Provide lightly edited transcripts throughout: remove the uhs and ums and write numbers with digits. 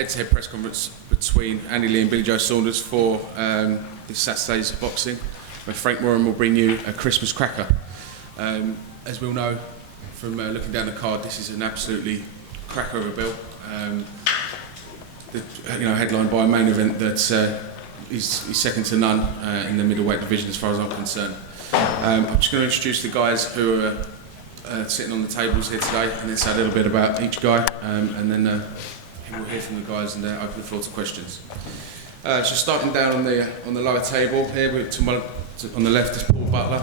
head-to-head press conference between Andy Lee and Billy Joe Saunders for this Saturday's boxing, where Frank Warren will bring you a Christmas cracker. As we all know from looking down the card, this is an absolutely cracker of a bill. Headlined by a main event that is second to none in the middleweight division as far as I'm concerned. I'm just going to introduce the guys who are sitting on the tables here today, and then say a little bit about each guy, and then we'll hear from the guys and open the floor to questions. So starting down on the lower table here, on the left is Paul Butler,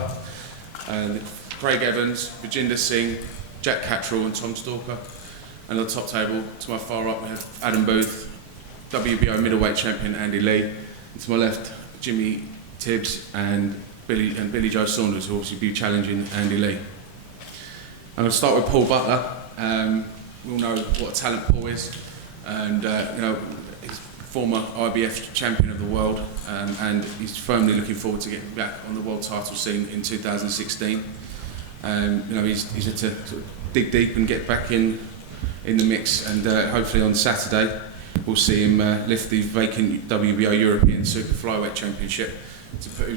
Craig Evans, Vijender Singh, Jack Catterall and Tom Stalker. And on the top table, to my far right, we have Adam Booth, WBO middleweight champion Andy Lee, and to my left, Jimmy Tibbs and Billy Joe Saunders, who will obviously be challenging Andy Lee. I'm going to start with Paul Butler. We all know what a talent Paul is, and he's former IBF champion of the world, and he's firmly looking forward to getting back on the world title scene in 2016. He's had to sort of dig deep and get back in the mix, and hopefully on Saturday we'll see him lift the vacant WBO European Super Flyweight Championship to put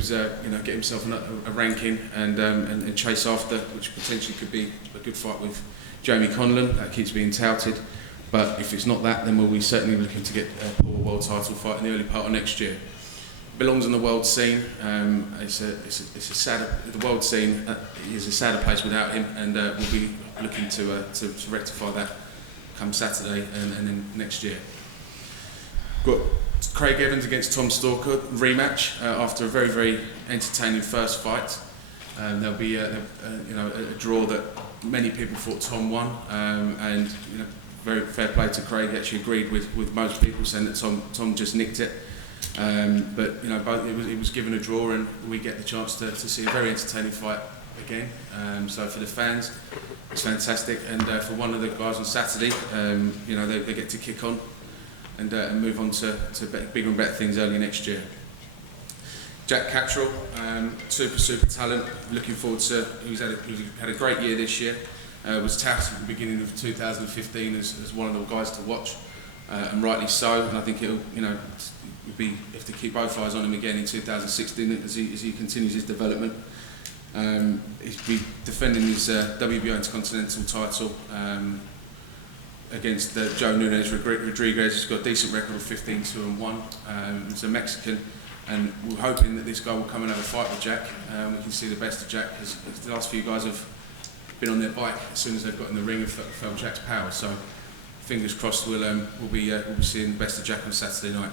get himself a ranking and chase after, which potentially could be a good fight with Jamie Conlon. That keeps being touted, but if it's not that, then we'll be certainly looking to get Paul a world title fight in the early part of next year. Belongs on the world scene. It's a sadder, the world scene is a sadder place without him, and we'll be looking to rectify that come Saturday and then next year. Got Craig Evans against Tom Stalker rematch after a very, very entertaining first fight. There'll be a draw that many people thought Tom won, and very fair play to Craig. He actually agreed with most people, saying that Tom just nicked it. But it was given a draw, and we get the chance to see a very entertaining fight again. So for the fans, it's fantastic, and for one of the guys on Saturday, they get to kick on and move on to bigger and better things early next year. Jack Catterall, super talent. Looking forward to. He's had a great year this year. Was touted at the beginning of 2015 as one of the guys to watch, and rightly so. And I think it'll be have to keep both eyes on him again in 2016 as he continues his development. He's been defending his WBO Intercontinental title against Joe Nunes Rodriguez. He's got a decent record of 15-2-1. He's a Mexican, and we're hoping that this guy will come and have a fight with Jack. We can see the best of Jack, as the last few guys have been on their bike as soon as they've got in the ring and felt Jack's power. So fingers crossed we'll be seeing the best of Jack on Saturday night.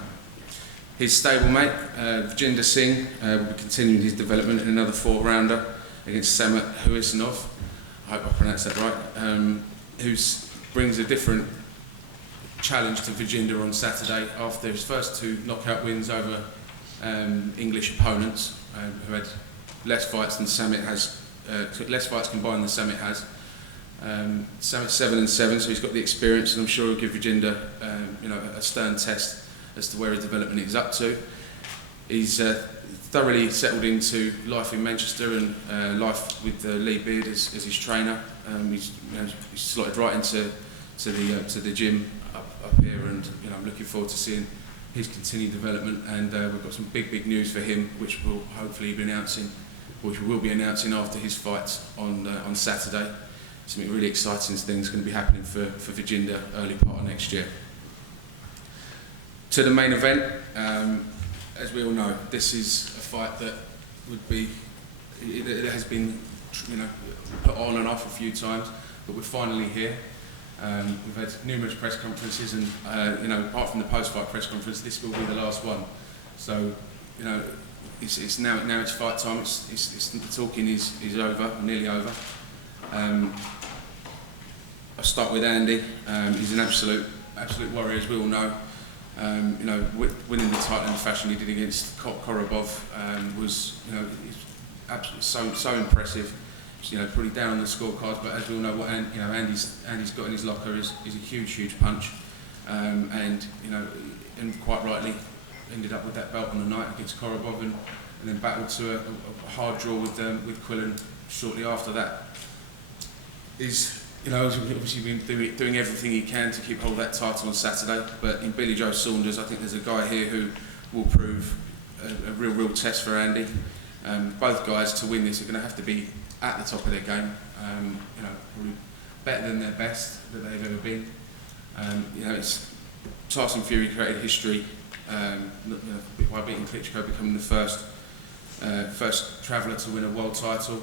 His stablemate, Vijender Singh, will be continuing his development in another 4-rounder against Samet Huisnov. I hope I pronounced that right. Who brings a different challenge to Vijender on Saturday after his first 2 knockout wins over English opponents who had less fights than Samet has, less fights combined than Samet has. Samet's 7-7, so he's got the experience, and I'm sure he'll give Vijender a stern test as to where his development is up to. He's thoroughly settled into life in Manchester and life with Lee Beard as his trainer. He's slotted right into the gym up here, and I'm looking forward to seeing his continued development. And we've got some big news for him, which we'll hopefully be announcing, which we will be announcing after his fight on Saturday. Something really exciting things going to be happening for Vijender early part of next year. To the main event, as we all know, this is a fight that it has been put on and off a few times, but we're finally here. We've had numerous press conferences, and apart from the post-fight press conference, this will be the last one. So it's now it's fight time. The talking is over, nearly over. I'll start with Andy. He's an absolute warrior, as we all know. Winning the title in the fashion he did against Korobov was absolutely so impressive. Pretty down on the scorecards, but as we all know, what Andy's got in his locker is a huge punch, and quite rightly ended up with that belt on the night against Korobov, and then battled to a hard draw with Quillen shortly after that. His you know, he's obviously been doing everything he can to keep hold of that title on Saturday. But in Billy Joe Saunders, I think there's a guy here who will prove a real test for Andy. Both guys to win this are going to have to be at the top of their game. You know, probably better than their best that they've ever been. You know, it's Tyson Fury created history. You know, by beating Klitschko, becoming the first traveller to win a world title.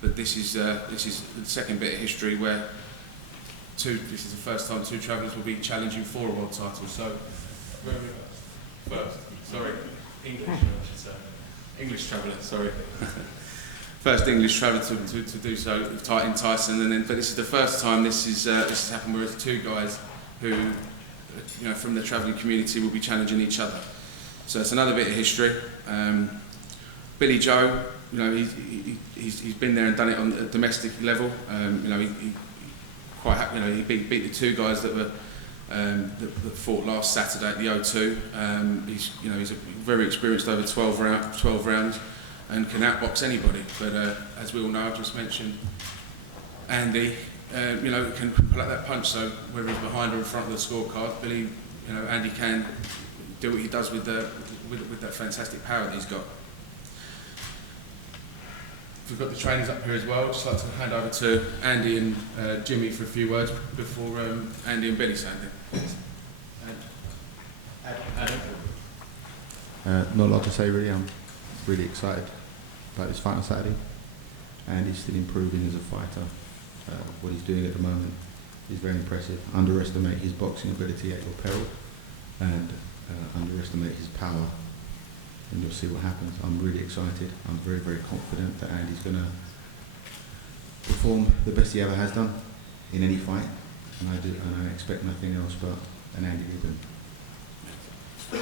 But this is the second bit of history where this is the first time two travellers will be challenging for a world title. So, English traveller, sorry. First English traveller to do so in Tyson, but this is the first time this has happened where it's two guys who, you know, from the travelling community will be challenging each other. So it's another bit of history. Billy Joe, you know, he's been there and done it on a domestic level. You know, he quite happy. You know, he beat the two guys that were that fought last Saturday at the O2. He's a very experienced over 12 rounds and can outbox anybody. But as we all know, I've just mentioned Andy. You know, can pull out that punch. So whether he's behind or in front of the scorecard, Billy, you know, Andy can do what he does with that fantastic power that he's got. We've got the trainers up here as well. I'd just like to hand over to Andy and Jimmy for a few words before Andy and Billy say anything. Not a lot to say really. I'm really excited about this fight on Saturday. Andy's still improving as a fighter. What he's doing at the moment is very impressive. Underestimate his boxing ability at your peril, and underestimate his power, and you'll see what happens. I'm really excited. I'm very, very confident that Andy's going to perform the best he ever has done in any fight, and I expect nothing else but an Andy win.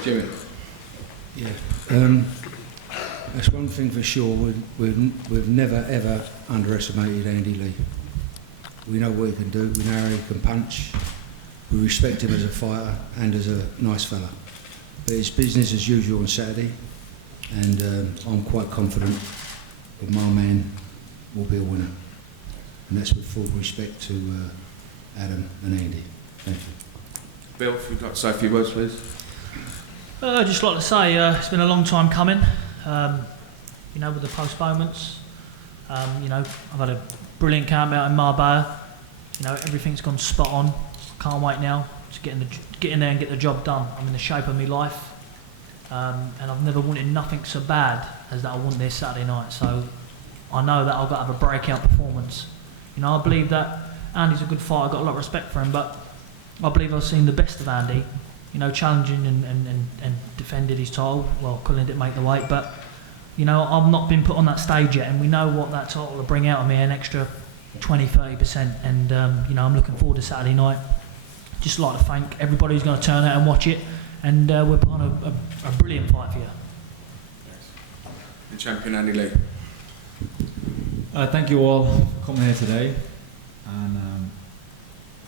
Jimmy. Yeah, that's one thing for sure. We've never ever underestimated Andy Lee. We know what he can do. We know how he can punch. We respect him as a fighter and as a nice fella. But it's business as usual on Saturday, and I'm quite confident that my man will be a winner. And that's with full respect to Adam and Andy. Thank you. Bill, if you'd like to say a few words, please. I'd just like to say it's been a long time coming, you know, with the postponements. You know, I've had a brilliant camp out in Marbella. You know, everything's gone spot on. Can't wait now to get in there and get the job done. I'm in the shape of my life, and I've never wanted nothing so bad as that I want this Saturday night. So I know that I've got to have a breakout performance. You know, I believe that Andy's a good fighter. I've got a lot of respect for him, but I believe I've seen the best of Andy. You know, challenging and defended his title. Well, couldn't it make the weight, but you know, I've not been put on that stage yet, and we know what that title will bring out of me, an extra 20-30%, and you know, I'm looking forward to Saturday night. Just like to thank everybody who's going to turn out and watch it, and we're putting on a brilliant fight for you. The champion Andy Lee. Thank you all for coming here today, and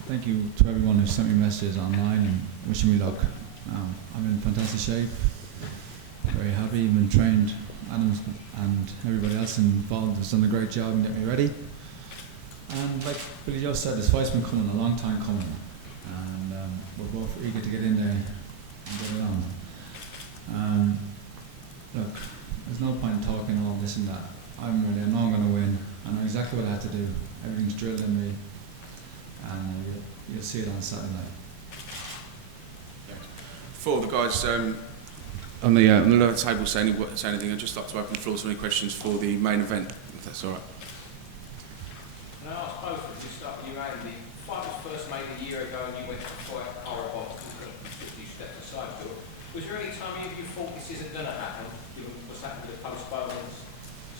thank you to everyone who sent me messages online and wishing me luck. I'm in fantastic shape, very happy, been trained. Adam and everybody else involved has done a great job in getting me ready. And like Billy Joe said, this fight's been coming a long time coming, and we're both eager to get in there and get it on. Look, there's no point in talking all this and that. I'm ready. I know I'm going to win. I know exactly what I have to do. Everything's drilled in me, and you'll see it on Saturday night. For the guys on the lower table say anything, I'd just like to open the floor to any questions for the main event, if that's all right. No, I suppose we just start with you, Andy. The fight was first made a year ago and you went to fight Catterall and you stepped aside to it. Was there any time you thought this isn't going to happen, given what's happened with the postponements?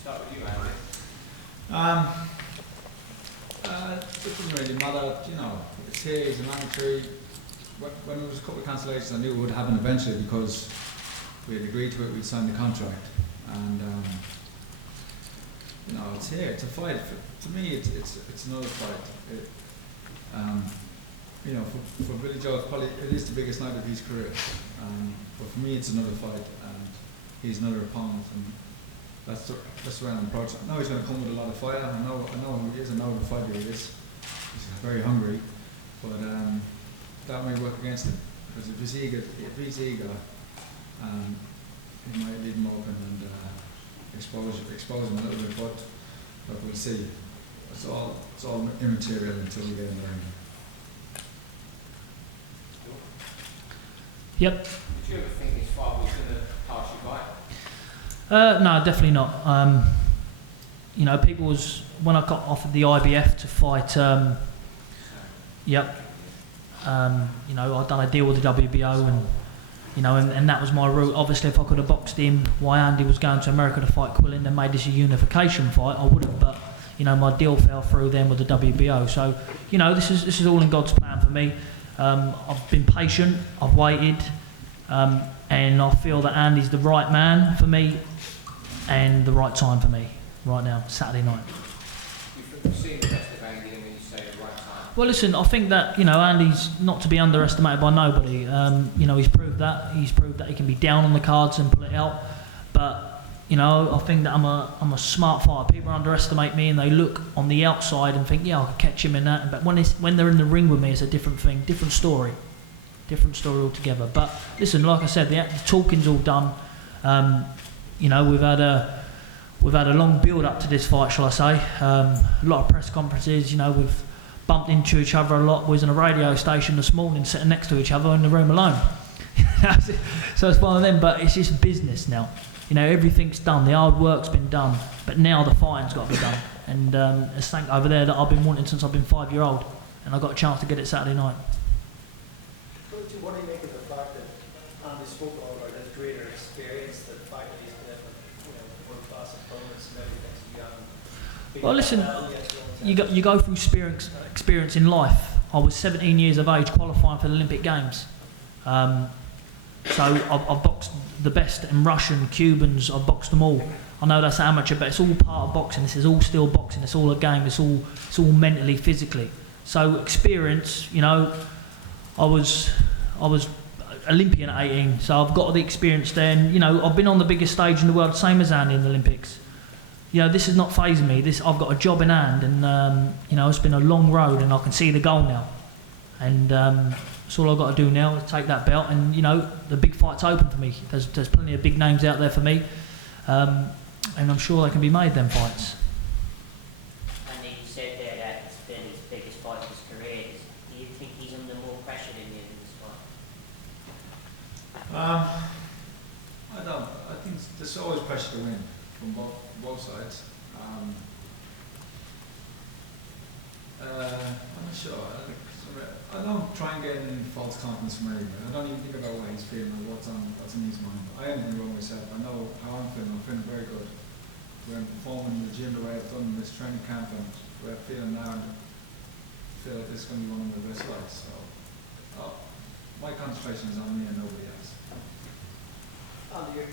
Start with you, Andy. It doesn't really matter, you know, it's here, it's mandatory. When there was a couple of cancellations, I knew it would happen eventually because we had agreed to it, we'd signed the contract, and you know, it's here, it's a fight. To me, it's another fight. You know, for Billy Joe, it is the biggest night of his career. But for me, it's another fight, and he's another opponent, and that's the way I'm approaching. I know he's going to come with a lot of fire. I know who he is. I know the fighter he is. very hungry, but that may work against him, because if he's eager, he might leave him open and expose him a little bit, but we'll see. It's all immaterial until we get in the ring. Yep. Did you ever think his father was going to pass you by? No, definitely not. You know, people was when I got offered the IBF to fight. Yep. You know, I'd done a deal with the WBO, and you know, and that was my route. Obviously, if I could have boxed him while Andy was going to America to fight Quillen and made this a unification fight, I would have. But you know, my deal fell through then with the WBO. So, you know, this is all in God's plan for me. I've been patient. I've waited. And I feel that Andy's the right man for me and the right time for me right now, Saturday night. You've seen the best of Andy when you say the right time. Well, listen, I think that, you know, Andy's not to be underestimated by nobody. You know, he's proved that. He's proved that he can be down on the cards and pull it out. But, you know, I think that I'm a smart fighter. People underestimate me and they look on the outside and think, yeah, I could catch him in that. But when they're in the ring with me, it's a different thing, different story altogether. But listen, like I said, the talking's all done. You know, we've had a long build up to this fight, shall I say? A lot of press conferences. You know, we've bumped into each other a lot. We was in a radio station this morning, sitting next to each other in the room alone. So it's one of them. But it's just business now. You know, everything's done. The hard work's been done. But now the fighting's got to be done. And it's something over there that I've been wanting since I've been 5-year-old, and I got a chance to get it Saturday night. What do you make of the fact that Andy spoke about his greater experience, the fact that he's been in world-class opponents and everything, so you haven't... Well, listen, you go through experience in life. I was 17 years of age qualifying for the Olympic Games. So I've boxed the best in Russian, Cubans, I've boxed them all. I know that's amateur, but it's all part of boxing. This is all still boxing. It's all a game. It's all mentally, physically. So experience, you know, I was Olympian at 18, so I've got the experience there. And, you know, I've been on the biggest stage in the world, same as Andy in the Olympics. You know, this is not phasing me. I've got a job in hand, and you know, it's been a long road, and I can see the goal now. And that's all I've got to do now is take that belt, and you know, the big fight's open for me. There's plenty of big names out there for me, and I'm sure they can be made, them fights. And you said there that it's been his biggest fight of his career. Do you think he's under more pressure than you in this fight? I don't. I think there's always pressure to win from both sides. I'm not sure. I don't try and get any false confidence from anyone. I don't even think about what he's feeling or what's in his mind. I am going to go myself. I know how I'm feeling. I'm feeling very good. When I'm performing in the gym the way I've done in this training camp and the way I'm feeling now, I feel like this is going to be one of my best fights. So my concentration is on me and nobody else. Andy,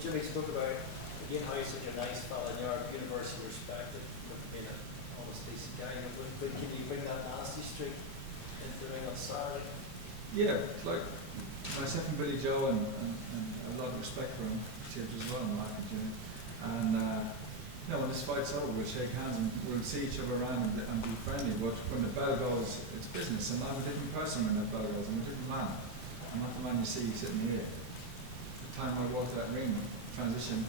Jimmy spoke about again how he's such a nice fella and you're universally respected with being an honest, decent guy. But can you bring that nasty streak into the ring on Saturday? Yeah, like myself and Billy Joe and a lot of respect for him, Tibbs as well, Mark and Jimmy. And you know, when this fight's over, we'll shake hands and we'll see each other around and be friendly. But when the bell goes, it's business. And I'm a different person when that bell goes. I'm a different man. I'm not the man you see sitting here. The time I walk that ring, transition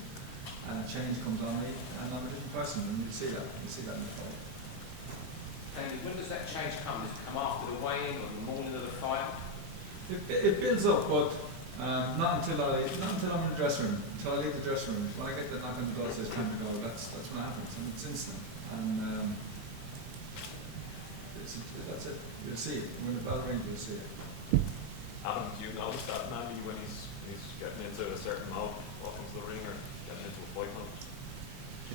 and change comes on me, and I'm a different person. And you see that. You see that in the fight. Andy, when does that change come? Does it come after the weigh-in or the morning of the fight? It builds up, but not until I'm in the dressing room. Until I leave the dressing room. When I get the knock on the door, says time to go. That's when it happens, and it's instant. And that's it. You'll see it when the bell rings. You'll see it. Adam, do you notice that maybe when he's getting into a certain mode, walk into the ring or getting into a fight mode?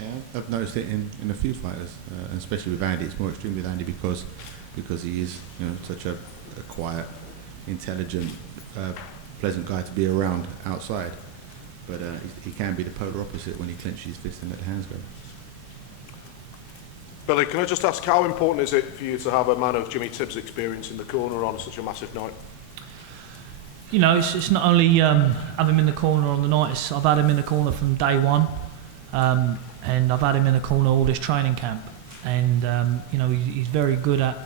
Yeah, I've noticed it in a few fighters, and especially with Andy. It's more extreme with Andy because he is, you know, such a quiet, intelligent, pleasant guy to be around outside. But he can be the polar opposite when he clenches his fist and let the hands go. Billy, can I just ask, how important is it for you to have a man of Jimmy Tibbs' experience in the corner on such a massive night? You know, it's not only have him in the corner on the night. I've had him in the corner from day one. And I've had him in the corner all this training camp. and you know, he's very good at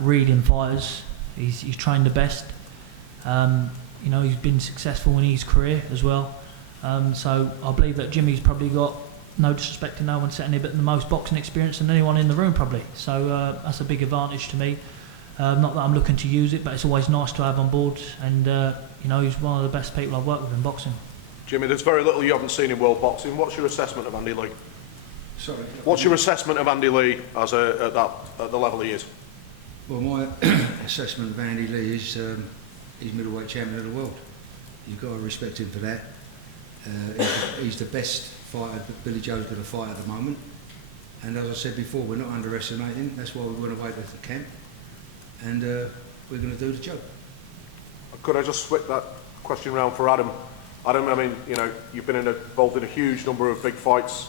reading fighters. He's trained the best. You know, he's been successful in his career as well. So I believe that Jimmy's probably got, no disrespect to no one sitting here, but the most boxing experience than anyone in the room probably. So that's a big advantage to me. Not that I'm looking to use it, but it's always nice to have on board. And you know, he's one of the best people I've worked with in boxing. Jimmy, there's very little you haven't seen in world boxing. What's your assessment of Andy Lee? Sorry. What's your assessment of Andy Lee at the level he is? Well, my assessment of Andy Lee is he's middleweight champion of the world. You've got to respect him for that. He's the best fighter that Billy Joe's going to fight at the moment. And as I said before, we're not underestimating. That's why we went away to the camp. And we're going to do the job. Could I just switch that question around for Adam? Adam, I mean, you know, you've been involved in a huge number of big fights,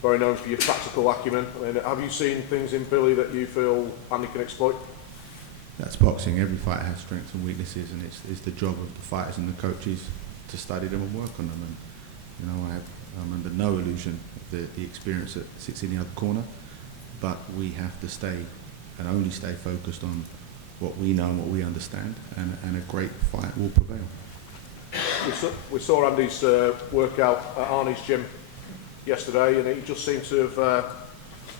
very known for your tactical acumen. I mean, have you seen things in Billy that you feel Andy can exploit? That's boxing. Every fighter has strengths and weaknesses, and it's the job of the fighters and the coaches to study them and work on them. And you know, I'm under no illusion of the experience that sits in the other corner, but we have to stay and only stay focused on what we know and what we understand, and a great fight will prevail. We saw Andy's workout at Arnie's gym yesterday, and he just seemed to have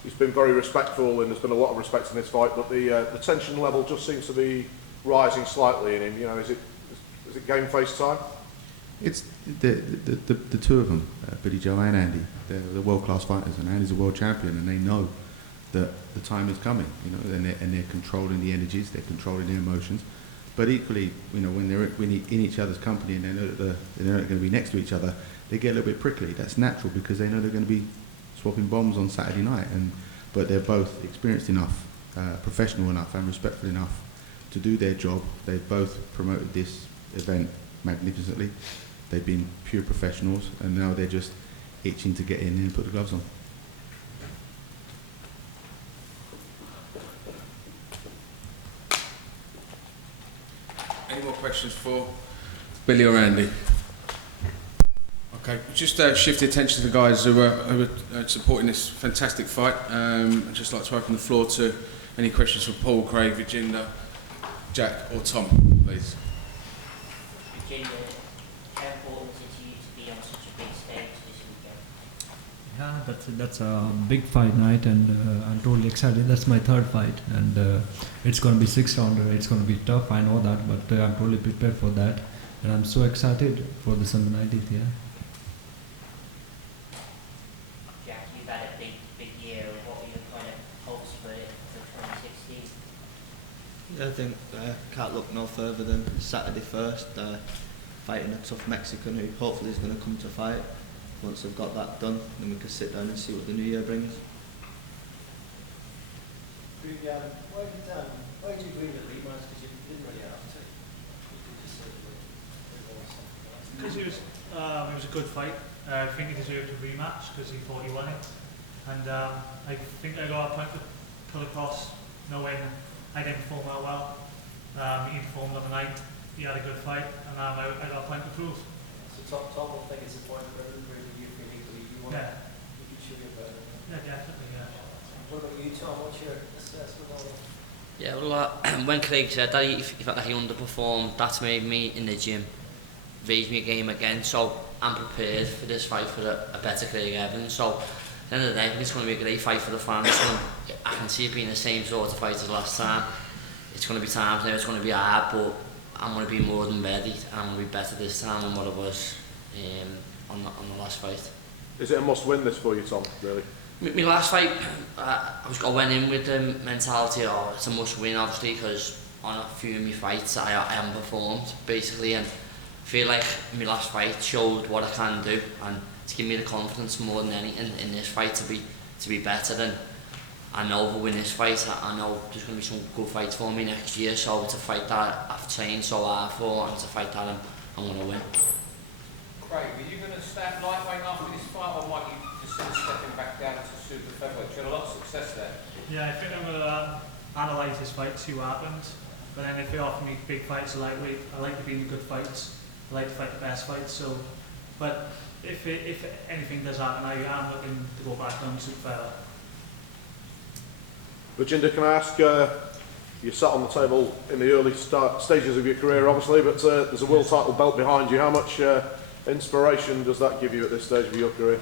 he's been very respectful, and there's been a lot of respect in this fight, but the tension level just seems to be rising slightly in him. You know, is it game face time? It's the two of them, Billy Joe and Andy. They're world-class fighters, and Andy's a world champion, and they know that the time is coming. You know, and they're controlling the energies, they're controlling the emotions. But equally, you know, when they're in each other's company and they know that they're not going to be next to each other, they get a little bit prickly. That's natural because they know they're going to be swapping bombs on Saturday night. But they're both experienced enough, professional enough, and respectful enough to do their job. They've both promoted this event magnificently. They've been pure professionals, and now they're just itching to get in and put the gloves on. Any more questions for Billy or Andy? Okay, just shift the attention to the guys who are supporting this fantastic fight. I'd just like to open the floor to any questions for Paul, Craig, Vijender, Jack or Tom, please. Vijender, how important is it to you to be on such a big stage this weekend? Yeah, that's a big fight night, and I'm totally excited. That's my third fight, and it's going to be 6-rounder. It's going to be tough, I know that, but I'm totally prepared for that, and I'm so excited for the December 19th. Yeah. Jack, you've had a big year. What are your kind of hopes for 2016? Yeah, I think can't look no further than Saturday first, fighting a tough Mexican who hopefully is going to come to fight. Once I've got that done, then we can sit down and see what the new year brings. Why did you agree with rematch? Because you didn't really have to. You could just say Because it was a good fight. I think he deserved a rematch because he thought he won it. And I think I got a point to pull across, knowing I didn't perform that well. He performed the other night. He had a good fight, and I got a point to prove. So Tom will think it's a point for everybody you feel equally. You want to show your better. Yeah, definitely, yeah. What about you, Tom? What's your assessment on it? Yeah, well, when Craig said that he felt like he underperformed, that's made me in the gym raise my game again. So I'm prepared for this fight for a better Craig Evans. So at the end of the day, I think it's going to be a great fight for the fans. And I can see it being the same sort of fight as last time. It's going to be times now, it's going to be hard, but I'm going to be more than ready, and I'm going to be better this time than what I was on the last fight. Is it a must-win this for you, Tom, really? My last fight, I went in with the mentality, it's a must-win, obviously, because on a few of my fights I haven't performed, basically, and I feel like my last fight showed what I can do, and to give me the confidence more than anything in this fight to be better. And I know if I win this fight, I know there's going to be some good fights for me next year, so it's a fight that I've trained so hard for, and it's a fight that I'm going to win. Craig, are you going to stand lightweight after this fight, or might you consider stepping back down to super featherweight? You had a lot of success there. Yeah, I think I'm going to analyse this fight, see what happens. But then if they offer me big fights at lightweight, I like to be in the good fights. I like to fight the best fights. So, but if anything does happen, I am looking to go back down to super featherweight. Vijender, can I ask, you sat on the table in the early stages of your career, obviously, but there's a world title belt behind you. How much inspiration does that give you at this stage of your career?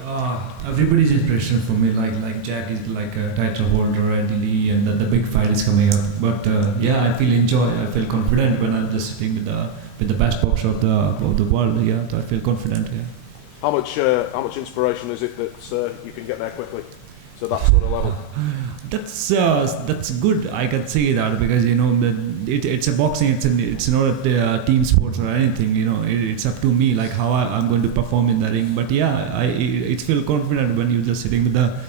Everybody's inspiration for me. Like Jack is like a title holder, Andy Lee, and the big fight is coming up. But I feel confident when I'm just sitting with the best boxer of the world. Yeah, so I feel confident. Yeah. How much inspiration is it that you can get there quickly to that sort of level? That's good. I can say that because it's a boxing. It's not a team sports or anything. It's up to me like how I'm going to perform in the ring. But yeah, it feel confident when you're just sitting with the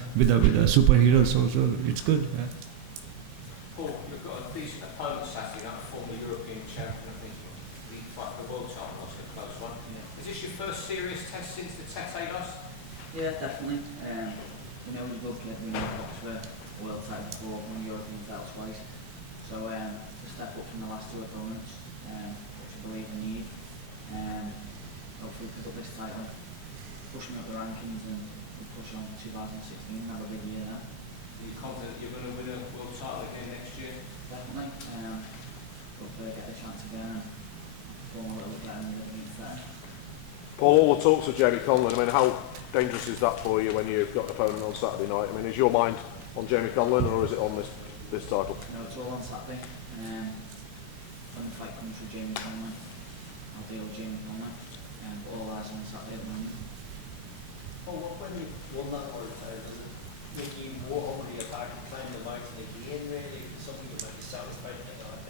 superhero. So it's good. Yeah. Paul, you've got a decent opponent Saturday night, former European champion. I think the fight for the world title was a close one. Yeah. Is this your first serious test since the Tete loss? Yeah, definitely. We've both had winning for world title before, won European title twice. So to step up from the last two opponents, which I believe we need, hopefully pick up this title, pushing up the rankings and push on 2016, have a big year then. Are you confident you're going to win a world title again next year? Definitely. Hopefully I get a chance again and perform a little bit better in the European set. Paul, all the talks of Jamie Conlon, I mean, how dangerous is that for you when you've got an opponent on Saturday night? I mean, is your mind on Jamie Conlon or is it on this title? No, it's all on Saturday. When the fight comes with Jamie Conlon, I'll deal with Jamie Conlon, but all eyes on Saturday at the moment. Well, when you won that world title, does it make you more hungry to back and climb the mountain again, really? Because some people might be satisfied with that.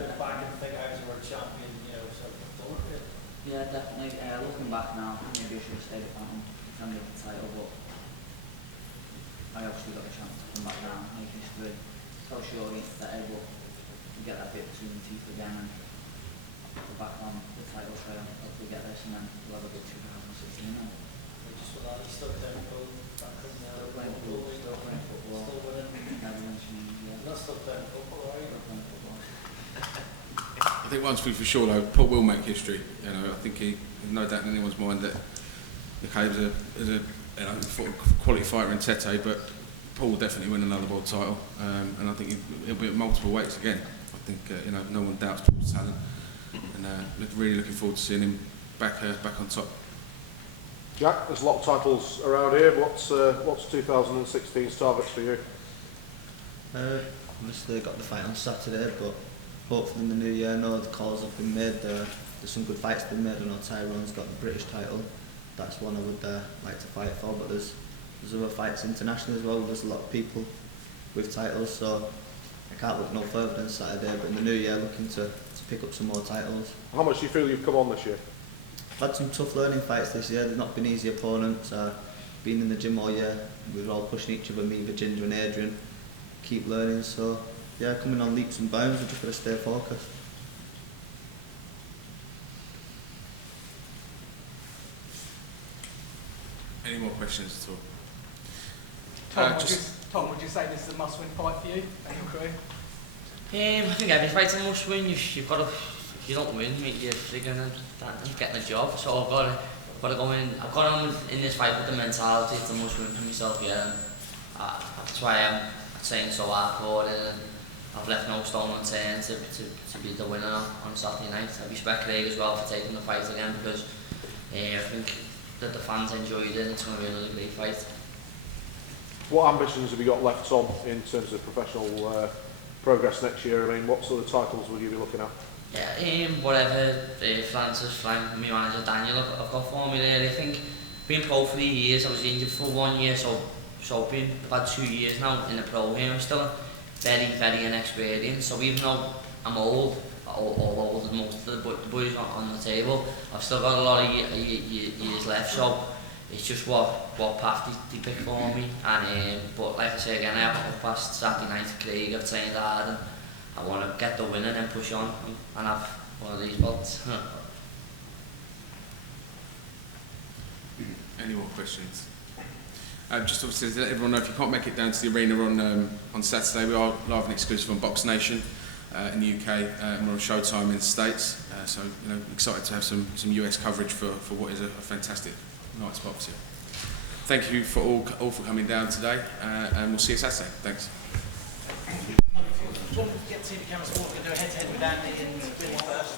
Look back and think I was a world champion, so I've done it really. Yeah, definitely. Looking back now, maybe I should have stayed at home to get the title, but I obviously got the chance to come back now, make history. So sure that I will get that bit between the teeth again and go back on the title trail. Hopefully get this and then we'll have a good 2016 then. Just for that, you still playing pool, back home now. Still playing pool, still playing football. Still winning. Never mentioning, yeah. Not still playing football, are you? Still playing football. I think one thing for sure though, Paul will make history. I think there's no doubt in anyone's mind that is a quality fighter in Tete, but Paul will definitely win another world title, and I think he'll be at multiple weights again. I think no one doubts Paul's talent, and really looking forward to seeing him back on top. Jack, there's a lot of titles around here. What's 2016's targets for you? Obviously got the fight on Saturday, but hopefully in the new year, the calls have been made. There's some good fights been made. I know Tyrone's got the British title. That's one I would like to fight for, but there's other fights internationally as well. There's a lot of people with titles, so I can't look no further than Saturday, but in the new year looking to pick up some more titles. How much do you feel you've come on this year? I've had some tough learning fights this year. They've not been easy opponents. Been in the gym all year. We were all pushing each other, me, Vijender and Adrian. Keep learning, so yeah, coming on leaps and bounds. We've just got to stay focused. Any more questions at all? Tom, would you say this is a must-win fight for you in your career? I think every fight's a must-win. You've got to. If you don't win, you're getting a job. So I've got to go in. I've gone on in this fight with the mentality. It's a must-win for myself. Yeah, that's why I'm training so hardcore, and I've left no stone unturned to be the winner on Saturday night. I respect Craig as well for taking the fight again because I think that the fans enjoyed it and it's going to be another great fight. What ambitions have you got left, Tom, in terms of professional progress next year? I mean, what sort of titles will you be looking at? Yeah, whatever Francis, Frank, my manager Daniel have got for me really. I think being pro for 3 years, I was injured for 1 year, so being about 2 years now in the pro here, I'm still very, very inexperienced. So even though I'm old, older than most of the boys on the table, I've still got a lot of years left. So it's just what path they pick for me. And but like I say again, I haven't got past Saturday night to Craig. I've trained hard and I want to get the win and then push on and have one of these belts. Any more questions? Just obviously to let everyone know, if you can't make it down to the arena on Saturday, we are live and exclusive on Box Nation in the UK, and we're on Showtime in the States. So excited to have some US coverage for what is a fantastic night's boxing. Thank you for all for coming down today, and we'll see you Saturday. Thanks. just want to get to see the cameras so we can do a head-to-head with Andy and Billy first.